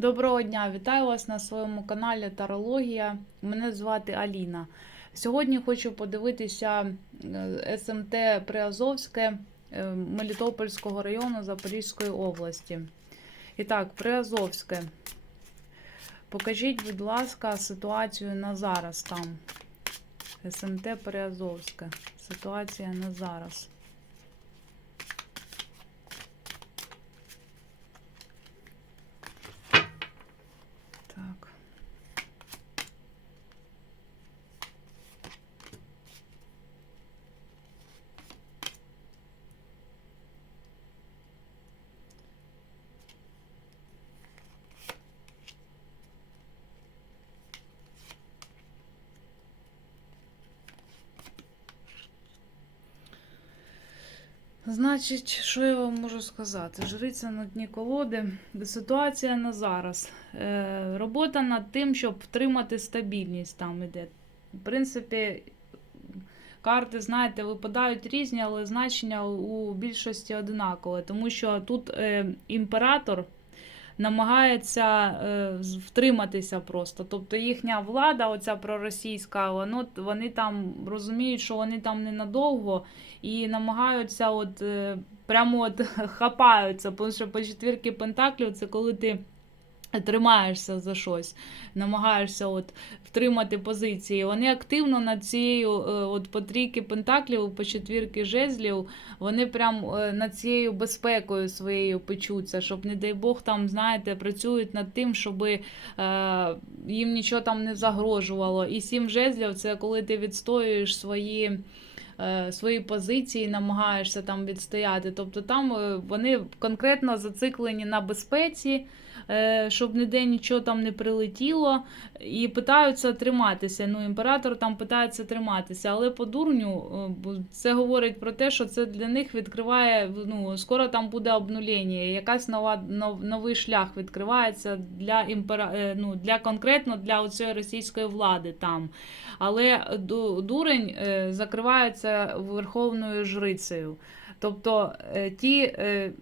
Доброго дня, вітаю вас на своєму каналі Тарологія. Мене звати Аліна. Сьогодні хочу подивитися е, СМТ Приазовське е, Мелітопольського району Запорізької області. І так, Приазовське. Покажіть, будь ласка, ситуацію на зараз там. СМТ Приазовське. Ситуація на зараз. Так. Значить, що я вам можу сказати? Жриця на дні колоди. Ситуація на зараз. Е, робота над тим, щоб втримати стабільність там іде. В принципі, карти, знаєте, випадають різні, але значення у більшості одинакове. Тому що тут е, імператор намагається е, втриматися просто. Тобто їхня влада, оця проросійська, воно, вони там розуміють, що вони там ненадовго і намагаються от е, прямо от хапаються, тому що по четвірки пентаклів це коли ти тримаєшся за щось, намагаєшся от втримати позиції. Вони активно над цією е, от по трійки пентаклів, по четвірки жезлів, вони прям е, над цією безпекою своєю печуться, щоб, не дай Бог, там, знаєте, працюють над тим, щоб е, їм нічого там не загрожувало. І сім жезлів це коли ти відстоюєш свої. е, Свої позиції намагаєшся там відстояти. Тобто там вони конкретно зациклені на безпеці, щоб ніде нічого там не прилетіло, і питаються триматися. Ну, імператор там питається триматися, але по дурню е, це говорить про те, що це для них відкриває. Ну, скоро там буде обнулення, якась нова нов, новий шлях відкривається для імпера, е, ну, для конкретно для оцієї російської влади там. Але дурень е, закривається верховною жрицею. Тобто е, ті е,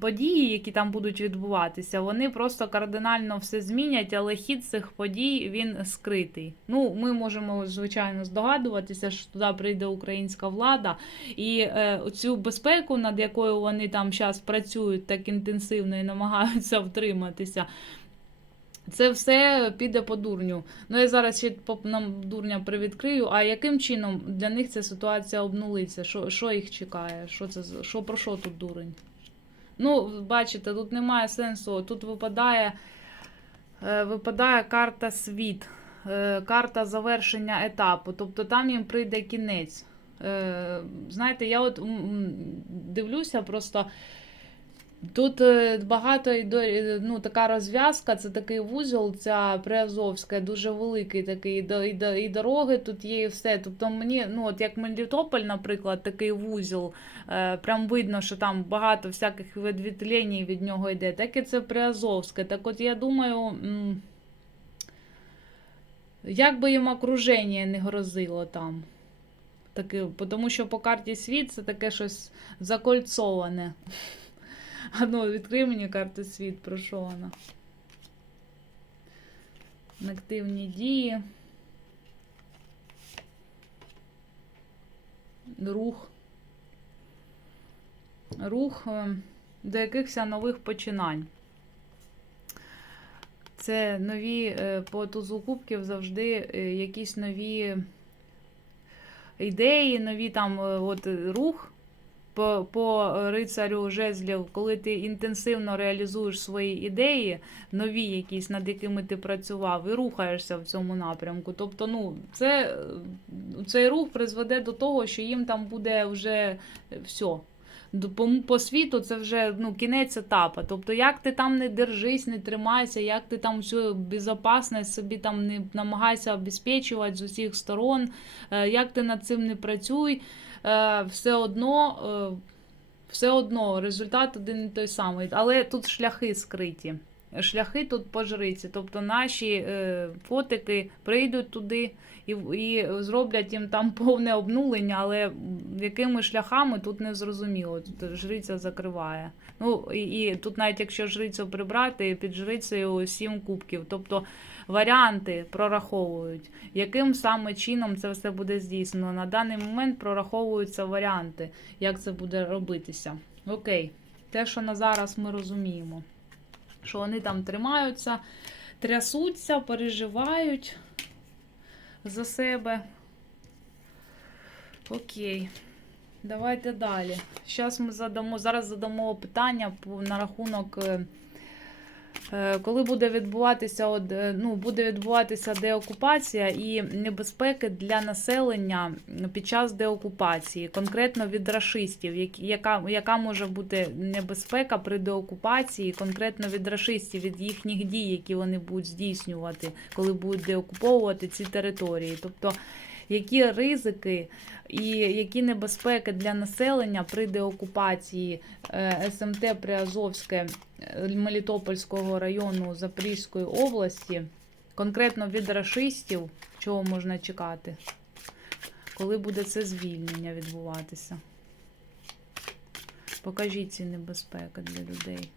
події, які там будуть відбуватися, вони просто кардинально все змінять, але хід цих подій він скритий. Ну, ми можемо, звичайно, здогадуватися, що туди прийде українська влада, і е, цю безпеку, над якою вони там зараз працюють так інтенсивно і намагаються втриматися. Це все піде по дурню. Ну, я зараз ще нам дурня привідкрию. А яким чином для них ця ситуація обнулиться? Що, що їх чекає? Що це що про що тут дурень? Ну, бачите, тут немає сенсу. Тут випадає, е, випадає карта світ, е, карта завершення етапу. Тобто там їм прийде кінець. Е, знаєте, я от дивлюся просто. Тут е, багато е, ну, така розв'язка, це такий вузол, ця Приазовська, дуже великий такий, і, до- і, до- і дороги тут є, і все. Тобто мені, ну от як Мелітополь, наприклад, такий вузол, е, прям видно, що там багато всяких відвітлень від нього йде, так і це Приазовське. Так от я думаю, як би їм окруження не грозило там. Таке, тому що по карті світ це таке щось закольцоване. А ну, відкрий мені карту світ, про що вона? Активні дії. Рух. Рух е, до якихось нових починань. Це нові е, по тузу кубків завжди е, якісь нові ідеї, нові там от, рух по, по рицарю жезлів, коли ти інтенсивно реалізуєш свої ідеї, нові якісь, над якими ти працював, і рухаєшся в цьому напрямку. Тобто, ну, це, е, цей рух призведе до того, що їм там буде вже все. По, по світу це вже ну, кінець етапу. Тобто, як ти там не держись, не тримайся, як ти там всю безпечність собі там не намагайся обезпечувати з усіх сторон, е, як ти над цим не працюй, все одно, е, все одно результат один і той самий. Але тут шляхи скриті. Шляхи тут пожриці. Тобто наші е, фотики прийдуть туди і, і зроблять їм там повне обнулення, але якими шляхами тут не зрозуміло. Тут жриця закриває. Ну і, і тут, навіть якщо жрицю прибрати, під жрицею сім кубків. Тобто варіанти прораховують, яким саме чином це все буде здійснено. На даний момент прораховуються варіанти, як це буде робитися. Окей, те, що на зараз ми розуміємо, що вони там тримаються, трясуться, переживають за себе. Окей. Давайте далі. Зараз ми задамо, зараз задамо питання на рахунок, е, коли буде відбуватися, от, е, ну, буде відбуватися деокупація і небезпеки для населення під час деокупації, конкретно від рашистів, яка, яка може бути небезпека при деокупації, конкретно від рашистів, від їхніх дій, які вони будуть здійснювати, коли будуть деокуповувати ці території. Тобто, які ризики і які небезпеки для населення при деокупації е, СМТ Приазовське е, Мелітопольського району Запорізької області, конкретно від рашистів, чого можна чекати, коли буде це звільнення відбуватися? Покажіть ці небезпеки для людей.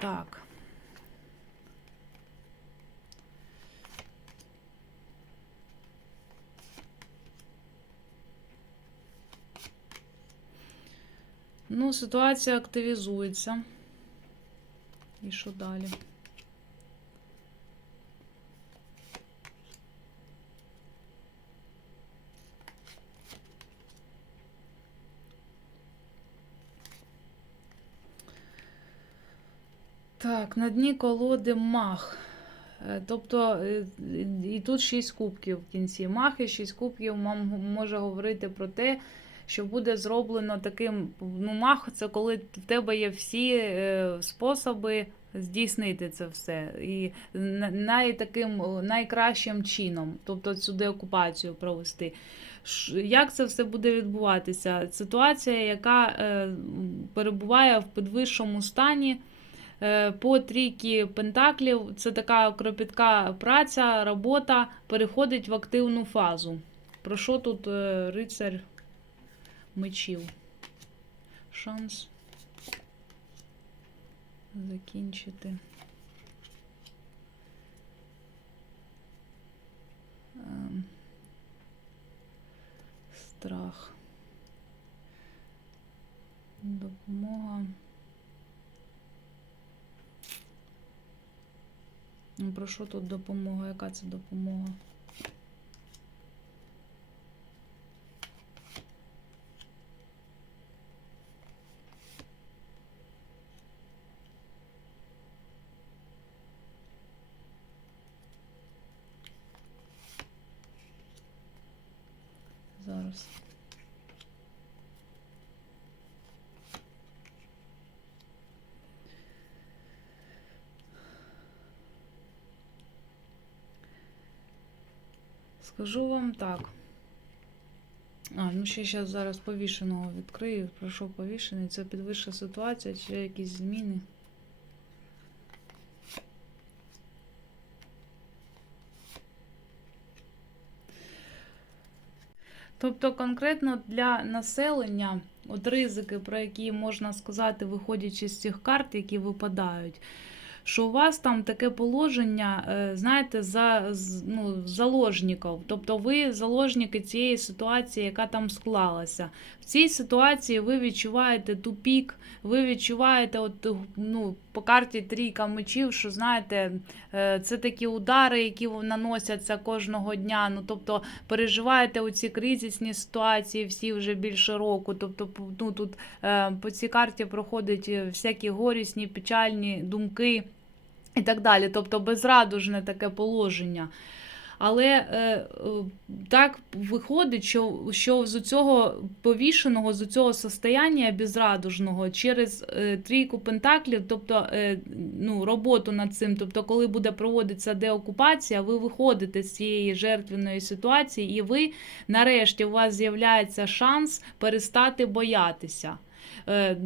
Так. Ну, ситуація активізується. І що далі? Так, на дні колоди мах. Е, Тобто, е, і тут 6 кубків в кінці. Мах і 6 кубків може говорити про те, що буде зроблено таким. Ну, мах це коли в тебе є всі е, способи здійснити це все. І най, таким, найкращим чином, тобто цю деокупацію провести. Як це все буде відбуватися? Ситуація, яка е, перебуває в підвищому стані. Е, По трійки пентаклів це така кропітка праця, робота переходить в активну фазу. Про що тут е, рицар мечів? Шанс закінчити. Страх. Допомога. Ну, Про що тут допомога? Яка це допомога? Зараз. Скажу вам так. А, ну ще зараз зараз повішеного відкрию. Пройшов повішений. Це підвища ситуація, чи якісь зміни. Тобто конкретно для населення, от ризики, про які можна сказати, виходячи з цих карт, які випадають, що у вас там таке положення, е, знаєте, за ну, заложників. Тобто ви заложники цієї ситуації, яка там склалася. В цій ситуації ви відчуваєте тупік, ви відчуваєте, от, ну, по карті трійка мечів, що знаєте, е, це такі удари, які наносяться кожного дня. Ну, тобто переживаєте оці кризисні ситуації всі вже більше року. Тобто, ну, тут е, по цій карті проходять всякі горісні, печальні думки і так далі. Тобто безрадужне таке положення. Але е, е, так виходить, що, що з цього повішеного, з цього состояння безрадужного через е, трійку пентаклів, тобто е, ну, роботу над цим, тобто, коли буде проводитися деокупація, ви виходите з цієї жертвеної ситуації, і ви нарешті у вас з'являється шанс перестати боятися. Е,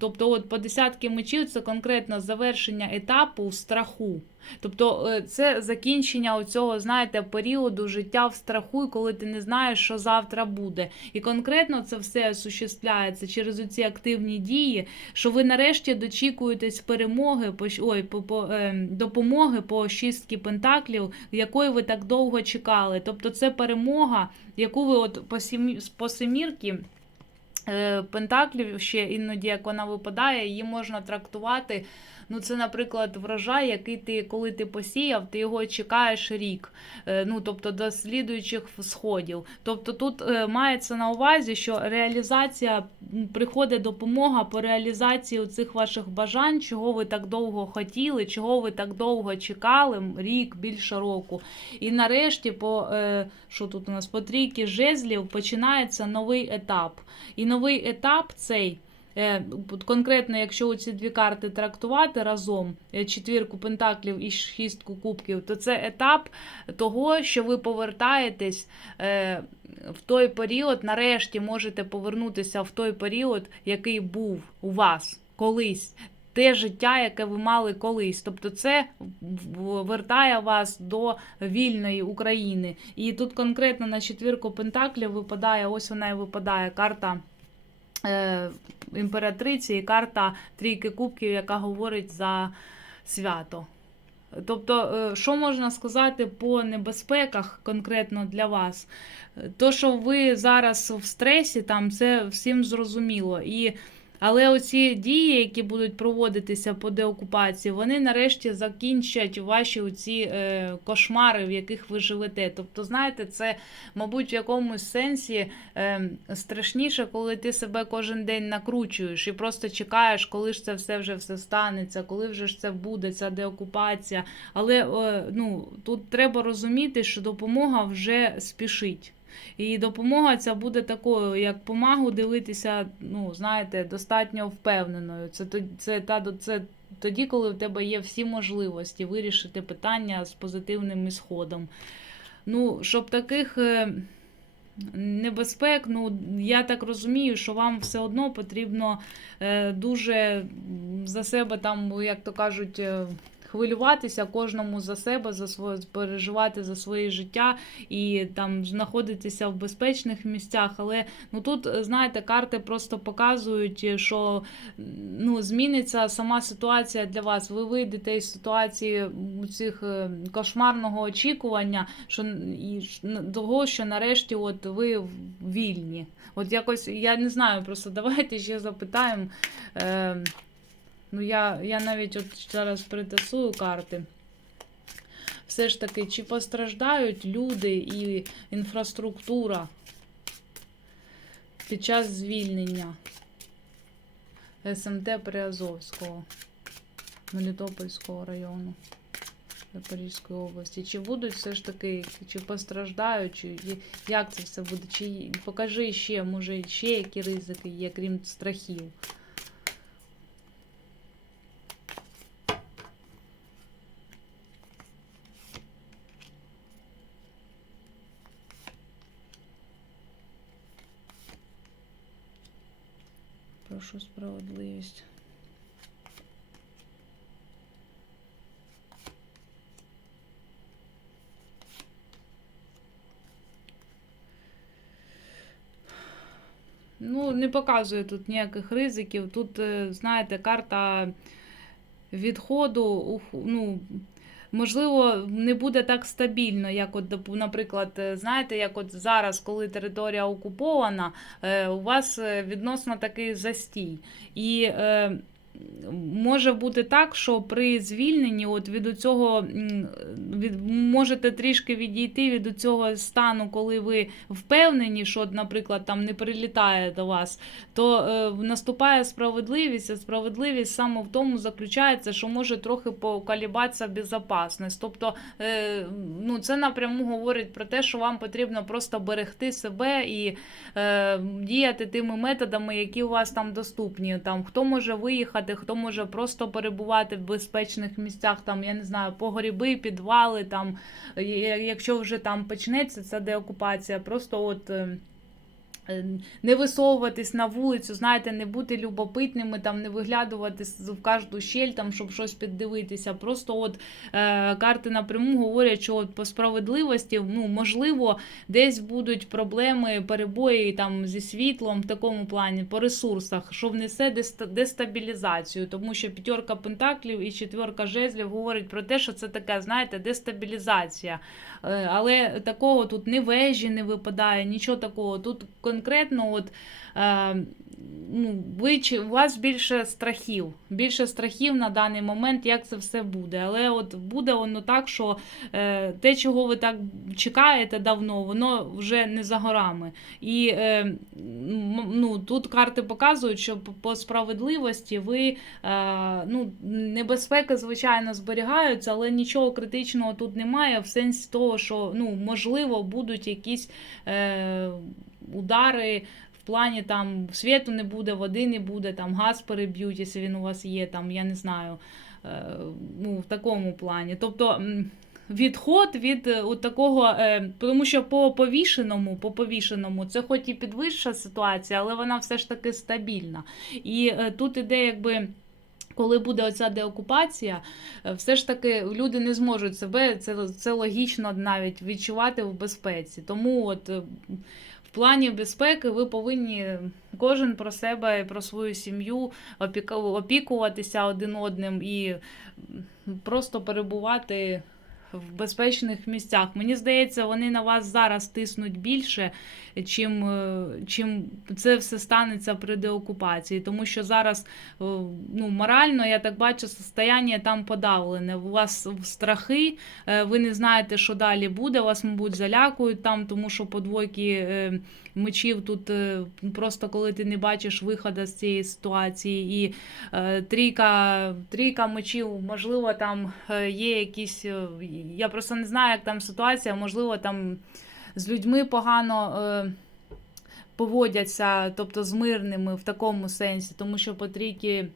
Тобто, от по десятки мечів це конкретно завершення етапу страху. Тобто е, це закінчення оцього, знаєте, періоду життя в страху, коли ти не знаєш, що завтра буде. І конкретно це все осуществляється через оці активні дії, що ви нарешті дочікуєтесь перемоги, ой, по, е, допомоги по шістки пентаклів, якої ви так довго чекали. Тобто це перемога, яку ви от по, сімі, по семірки. Е, Пентаклів ще іноді, як вона випадає, її можна трактувати. Ну, це, наприклад, врожай, який ти, коли ти посіяв, ти його чекаєш рік, Е, ну тобто до слідуючих сходів. Тобто тут е, мається на увазі, що реалізація приходить допомога по реалізації цих ваших бажань, чого ви так довго хотіли, чого ви так довго чекали, рік, більше року. І нарешті, по е, що тут у нас по трійки жезлів починається новий етап. І новий етап цей. Е, Конкретно, якщо ці дві карти трактувати разом, е, четвірку пентаклів і шістку кубків, то це етап того, що ви повертаєтесь е, в той період, нарешті можете повернутися в той період, який був у вас колись. Те життя, яке ви мали колись. Тобто це вертає вас до вільної України. І тут конкретно на четвірку пентаклів випадає, ось вона і випадає карта імператриці і карта трійки кубків, яка говорить за свято. Тобто, е, що можна сказати по небезпеках конкретно для вас? Е, То, що ви зараз в стресі, там це всім зрозуміло. І, але оці дії, які будуть проводитися по деокупації, вони нарешті закінчать ваші оці е, кошмари, в яких ви живете. Тобто, знаєте, це, мабуть, в якомусь сенсі е, страшніше, коли ти себе кожен день накручуєш і просто чекаєш, коли ж це все вже все станеться, коли вже ж це буде, ця деокупація. Але ну, тут треба розуміти, що допомога вже спішить. І допомога ця буде такою, як помагу дивитися, ну, знаєте, достатньо впевненою. Це, це, та, це тоді, коли в тебе є всі можливості вирішити питання з позитивним ісходом. Ну, щоб таких е, небезпек, ну, я так розумію, що вам все одно потрібно е, дуже за себе там, як то кажуть, е, хвилюватися кожному за себе, за своє переживати за своє життя і там знаходитися в безпечних місцях. Але ну тут, е, знаєте, карти просто показують, е, що ну, зміниться сама ситуація для вас. Ви вийдете із ситуації цих е, кошмарного очікування, що і того, що нарешті от ви вільні. От якось я не знаю, просто давайте ще запитаємо. Ну, я, я навіть от зараз притасую карти. Все ж таки, чи постраждають люди і інфраструктура під час звільнення СМТ Приазовського, Мелітопольського району Запорізької області? Чи будуть все ж таки, чи постраждають, чи як це все буде? Чи покажи ще, може, ще які ризики є, крім страхів? Прошу справедливість. Ну, не показує тут ніяких ризиків. Тут, е, знаєте, карта відходу, ну, можливо, не буде так стабільно, як, от, наприклад, е, знаєте, як от зараз, коли територія окупована, е, у вас відносно такий застій. І може бути так, що при звільненні от від цього від, можете трішки відійти від цього стану, коли ви впевнені, що, наприклад, там не прилітає до вас, то е, наступає справедливість, а справедливість саме в тому заключається, що може трохи поколібатися безпечність. Тобто, е, ну, це напряму говорить про те, що вам потрібно просто берегти себе і е, діяти тими методами, які у вас там доступні. Там хто може виїхати, хто може просто перебувати в безпечних місцях, там я не знаю, погріби, підвали. Там, е, якщо вже там почнеться ця деокупація, просто от. Е, не висовуватись на вулицю, знаєте, не бути любопитними, там не виглядувати в кожну щель, там, щоб щось піддивитися. Просто от е, карти напряму говорять, що от по справедливості, ну можливо, десь будуть проблеми, перебої там зі світлом в такому плані, по ресурсах, що внесе дестабілізацію, тому що п'ятерка пентаклів і четверка жезлів говорить про те, що це таке, знаєте, дестабілізація. Е, Але такого тут ні вежі не випадає, нічого такого. Тут конкретно, от е, ну, ви у вас більше страхів, більше страхів на даний момент, як це все буде. Але от буде воно так, що е, те, чого ви так чекаєте давно, воно вже не за горами. І е, ну, тут карти показують, що по справедливості ви е, ну, небезпеки, звичайно, зберігаються, але нічого критичного тут немає, в сенсі того, що ну, можливо будуть якісь е, удари. В плані там світу не буде, води не буде, там газ переб'ють, якщо він у вас є, там я не знаю. Е, ну, в такому плані. Тобто відход від е, от такого, е, тому що по повішеному, по повішеному, це хоч і підвища ситуація, але вона все ж таки стабільна. І тут іде якби. Коли буде оця деокупація, все ж таки люди не зможуть себе, це, це логічно навіть відчувати в безпеці. Тому от плані безпеки ви повинні кожен про себе, і про свою сім'ю опікуватися один одним і просто перебувати в безпечних місцях. Мені здається, вони на вас зараз тиснуть більше, чим, е, чим це все станеться при деокупації. Тому що зараз е, ну, морально, я так бачу, состояння там подавлене. У вас страхи, е, ви не знаєте, що далі буде. Вас, мабуть, залякують там, тому що по двойки е, мечів тут е, просто коли ти не бачиш виходу з цієї ситуації, і е, трійка, трійка мечів, можливо, там е, є якісь. Я просто не знаю, як там ситуація, можливо, там з людьми погано. Поводяться, тобто з мирними в такому сенсі, тому що по трійки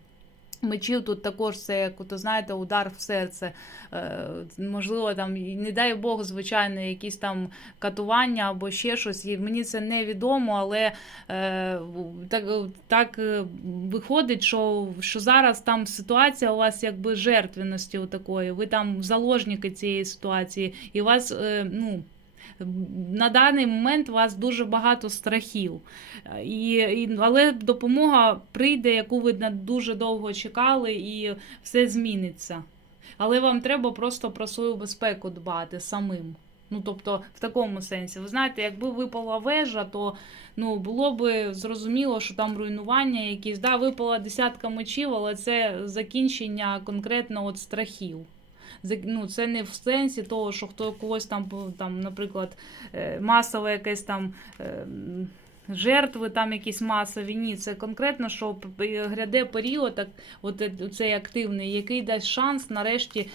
мечів тут також це як то знаєте, удар в серце. Е, можливо, там, не дай Бог, звичайно, якісь там катування або ще щось. І мені це невідомо, але е, так, так е, виходить, що, що зараз там ситуація у вас якби жертвеності такої. Ви там заложники цієї ситуації, і вас, ну. На даний момент у вас дуже багато страхів, і, і, але допомога прийде, яку ви дуже довго чекали, і все зміниться. Але вам треба просто про свою безпеку дбати самим. Ну, тобто, в такому сенсі. Ви знаєте, якби випала вежа, то ну, було б зрозуміло, що там руйнування якісь. Да, випала десятка мечів, але це закінчення конкретно от страхів. Ну, це не в сенсі того, що хто когось там, там наприклад, е, масове якесь там. е, Жертви там якісь масові, ні, це конкретно, що гряде період, так, от е- цей активний, який дасть шанс нарешті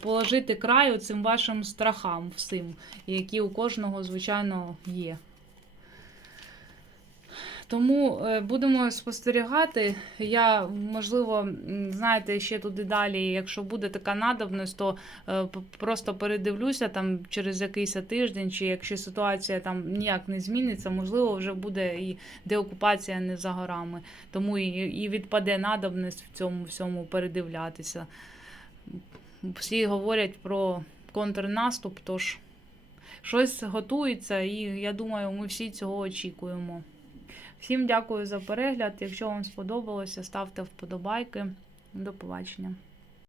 положити край цим вашим страхам всім, які у кожного, звичайно, є. Тому е, будемо спостерігати. Я, можливо, знаєте, ще туди далі, якщо буде така надобність, то е, просто передивлюся там через якийсь тиждень, чи якщо ситуація там ніяк не зміниться, можливо, вже буде і деокупація не за горами. Тому і, відпаде надобність в цьому всьому передивлятися. Всі говорять про контрнаступ, тож щось готується, і я думаю, ми всі цього очікуємо. Всім дякую за перегляд. Якщо вам сподобалося, ставте вподобайки. До побачення.